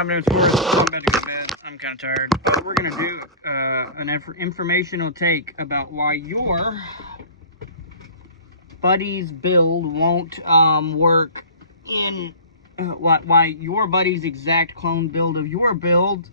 5 minutes worth. I'm about to go to bed. I'm kind of tired. But we're going to do an informational take about why your buddy's build won't work in... why your buddy's exact clone build of your build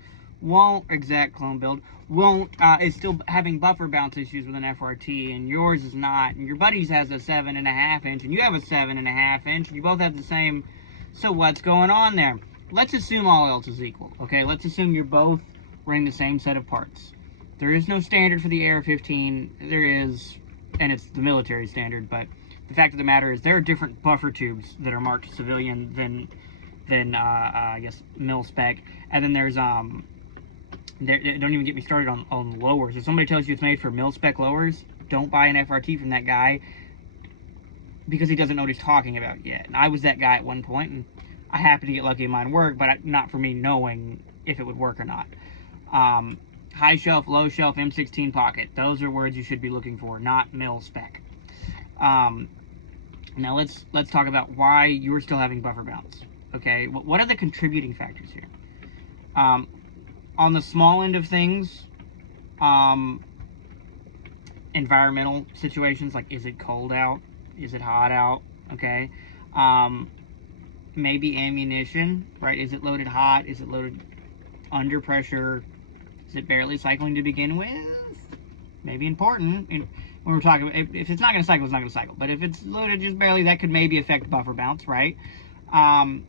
is still having buffer bounce issues with an FRT, and yours is not. And your buddy's has a 7.5 inch, and you have a 7.5 inch, and you both have the same. So what's going on there? Let's assume all else is equal, okay? Let's assume you're both running the same set of parts. There is no standard for the AR-15. There is, and it's the military standard, but the fact of the matter is there are different buffer tubes that are marked civilian than I guess mil spec, and then there's don't even get me started on lowers. If somebody tells you it's made for mil spec lowers, don't buy an FRT from that guy, because he doesn't know what he's talking about yet. And I was that guy at one point, and I happened to get lucky in mine worked, but not for me knowing if it would work or not. High shelf, low shelf, M16 pocket. Those are words you should be looking for, not mil spec. Now let's talk about why you're still having buffer bounce. Okay, what are the contributing factors here? On the small end of things, environmental situations, like is it cold out? Is it hot out? Okay. Maybe ammunition, right? Is it loaded hot? Is it loaded under pressure? Is it barely cycling to begin with? Maybe important. When we're talking, if it's not going to cycle, it's not going to cycle. But if it's loaded just barely, that could maybe affect buffer bounce, right? And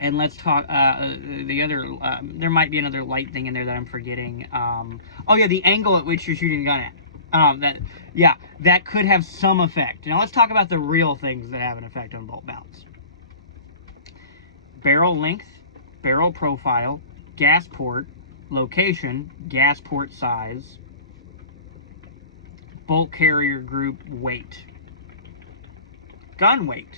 let's talk the other. There might be another light thing in there that I'm forgetting. Oh yeah, the angle at which you're shooting the gun at. That could have some effect. Now let's talk about the real things that have an effect on bolt bounce. Barrel length, barrel profile, gas port location, gas port size, bolt carrier group weight, gun weight.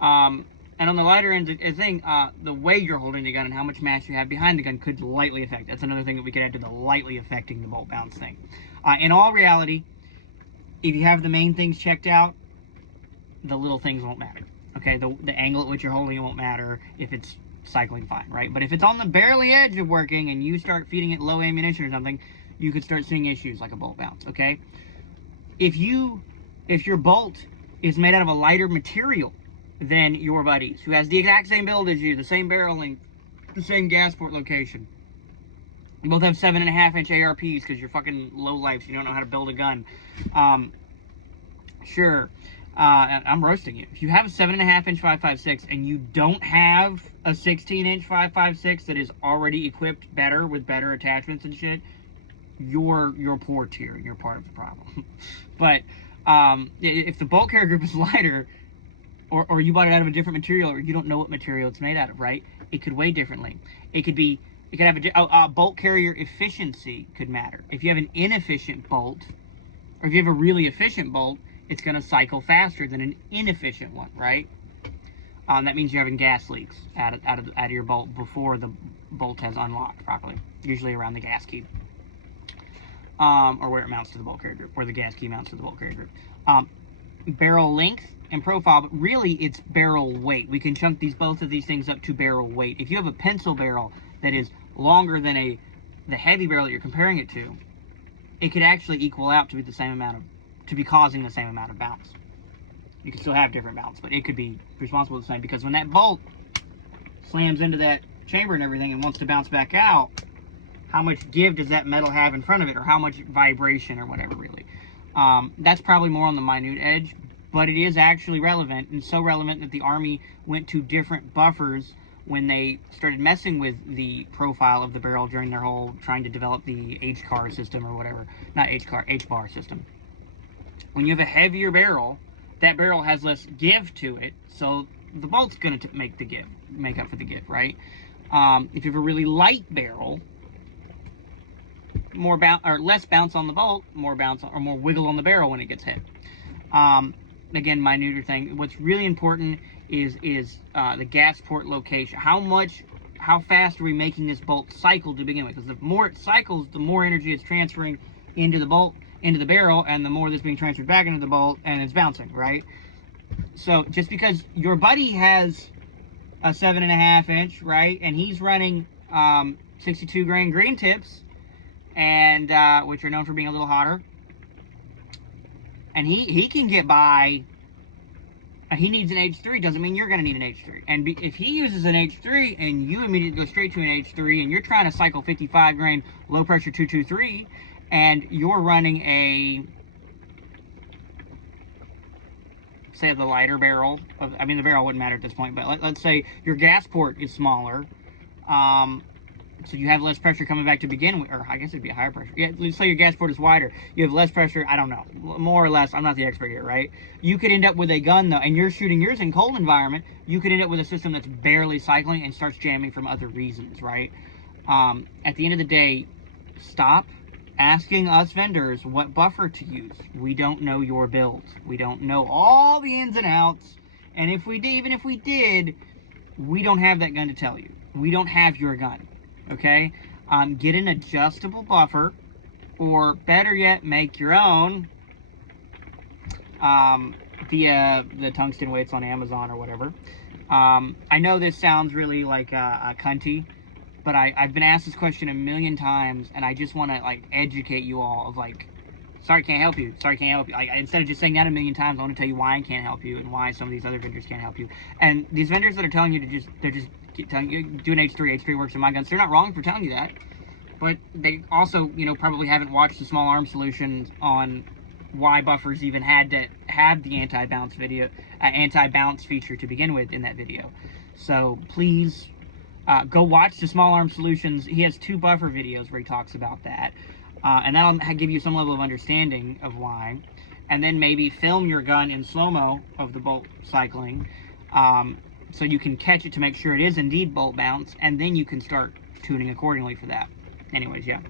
And on the lighter end of the thing, the way you're holding the gun and how much mass you have behind the gun could lightly affect. That's another thing that we could add to the lightly affecting the bolt bounce thing. In all reality, if you have the main things checked out, the little things won't matter. Okay, the angle at which you're holding it won't matter if it's cycling fine, right? But if it's on the barely edge of working and you start feeding it low ammunition or something, you could start seeing issues like a bolt bounce, okay? If your bolt is made out of a lighter material than your buddies, who has the exact same build as you, the same barrel length, the same gas port location, you both have 7.5 inch ARPs because you're fucking low life, so you don't know how to build a gun. Sure. I'm roasting you. If you have a 7.5 inch 5.56 and you don't have a 16 inch 5.56 that is already equipped better with better attachments and shit, you're poor tier. You're part of the problem. But if the bolt carrier group is lighter, or you bought it out of a different material, or you don't know what material it's made out of, right? It could weigh differently. It could have a bolt carrier efficiency could matter. If you have an inefficient bolt, or if you have a really efficient bolt, it's going to cycle faster than an inefficient one, right? That means you're having gas leaks out of your bolt before the bolt has unlocked properly, usually around the gas key, or where it mounts to the bolt carrier group, where the gas key mounts to the bolt carrier group. Barrel length and profile, but really it's barrel weight. We can chunk both of these things up to barrel weight. If you have a pencil barrel that is longer than the heavy barrel that you're comparing it to, it could actually equal out to be causing the same amount of bounce. You can still have different bounce, but it could be responsible for the same, because when that bolt slams into that chamber and everything and wants to bounce back out, how much give does that metal have in front of it, or how much vibration or whatever, really. That's probably more on the minute edge, but it is actually relevant, and so relevant that the Army went to different buffers when they started messing with the profile of the barrel during their whole trying to develop the HCAR system or whatever. Not HCAR, HBAR system. When you have a heavier barrel, that barrel has less give to it, so the bolt's going to make up for the give, right? If you have a really light barrel, less bounce on the bolt, more wiggle on the barrel when it gets hit. Again, minuter thing. What's really important is the gas port location. How fast are we making this bolt cycle to begin with? Because the more it cycles, the more energy it's transferring into the barrel, and the more that's being transferred back into the bolt, and it's bouncing, right? So just because your buddy has a 7.5 inch, right? And he's running 62 grain green tips, and which are known for being a little hotter. And he can get by. He needs an H3, doesn't mean you're going to need an H3. And if he uses an H3 and you immediately go straight to an H3 and you're trying to cycle 55 grain low pressure 223 and you're running a, say, the lighter barrel, I mean the barrel wouldn't matter at this point, but let's say your gas port is smaller, so you have less pressure coming back to begin with, or I guess it'd be a higher pressure. Yeah, let's say your gas port is wider. You have less pressure, I don't know, more or less, I'm not the expert here, right? You could end up with a gun, though, and you're shooting yours in cold environment, you could end up with a system that's barely cycling and starts jamming from other reasons, right? At the end of the day, stop asking us vendors what buffer to use. We don't know your build. We don't know all the ins and outs, and if we did, even if we did, we don't have that gun to tell you. We don't have your gun. Okay, get an adjustable buffer, or better yet, make your own via the tungsten weights on Amazon or whatever. I know this sounds really like a cunty, but I've been asked this question a million times, and I just want to like educate you all of like, sorry, can't help you. Sorry, can't help you. Instead of just saying that a million times, I want to tell you why I can't help you and why some of these other vendors can't help you. And these vendors that are telling you to they're just telling you do an H3. H3 works in my guns. They're not wrong for telling you that, but they also, probably haven't watched the Small Arms Solutions on why buffers even had to have the anti-bounce feature to begin with in that video. So please go watch the Small Arms Solutions. He has 2 buffer videos where he talks about that, and that'll give you some level of understanding of why. And then maybe film your gun in slow-mo of the bolt cycling, so you can catch it to make sure it is indeed bolt bounce, and then you can start tuning accordingly for that. Anyways, yeah.